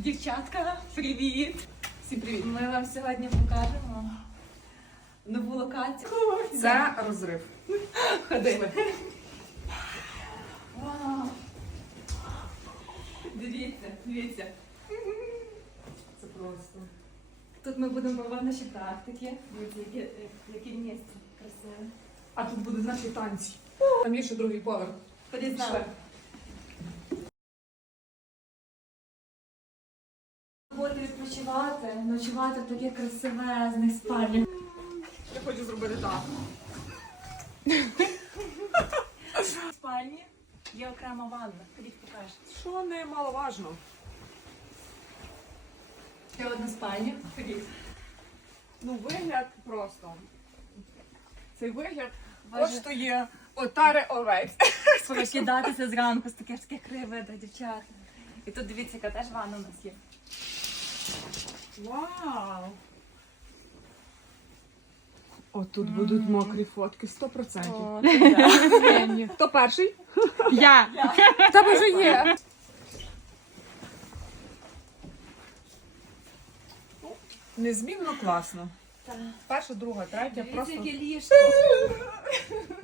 Дівчатка, привіт! Всім привіт! Ми вам сьогодні покажемо нову локацію. Це розрив. Ходи. Вау. Дивіться, дивіться. Це просто. Тут ми будемо проводити наші практики. Дивіться, які, які місце красиве. А тут будуть наші танці. Там є ще другий поверх. Пішли. нами. Будете відпочивати, ночувати в таких красивезних спальнях. Я хочу зробити так. В спальні є окрема ванна. Ходіть покажете. Що немаловажно. Ще одна спальня. Ходіть. Ну, вигляд просто. Цей вигляд коштує отари овець. Прокидатися зранку з таких таких кривидах, дівчата. І тут дивіться, яка теж ванна у нас є. Вау! От тут будуть мокрі фотки, 100%. О, це да. Хто перший? Я. В тебе вже є. Незмінно класно. Перша, друга, третя, Дивіться, просто. ліжко.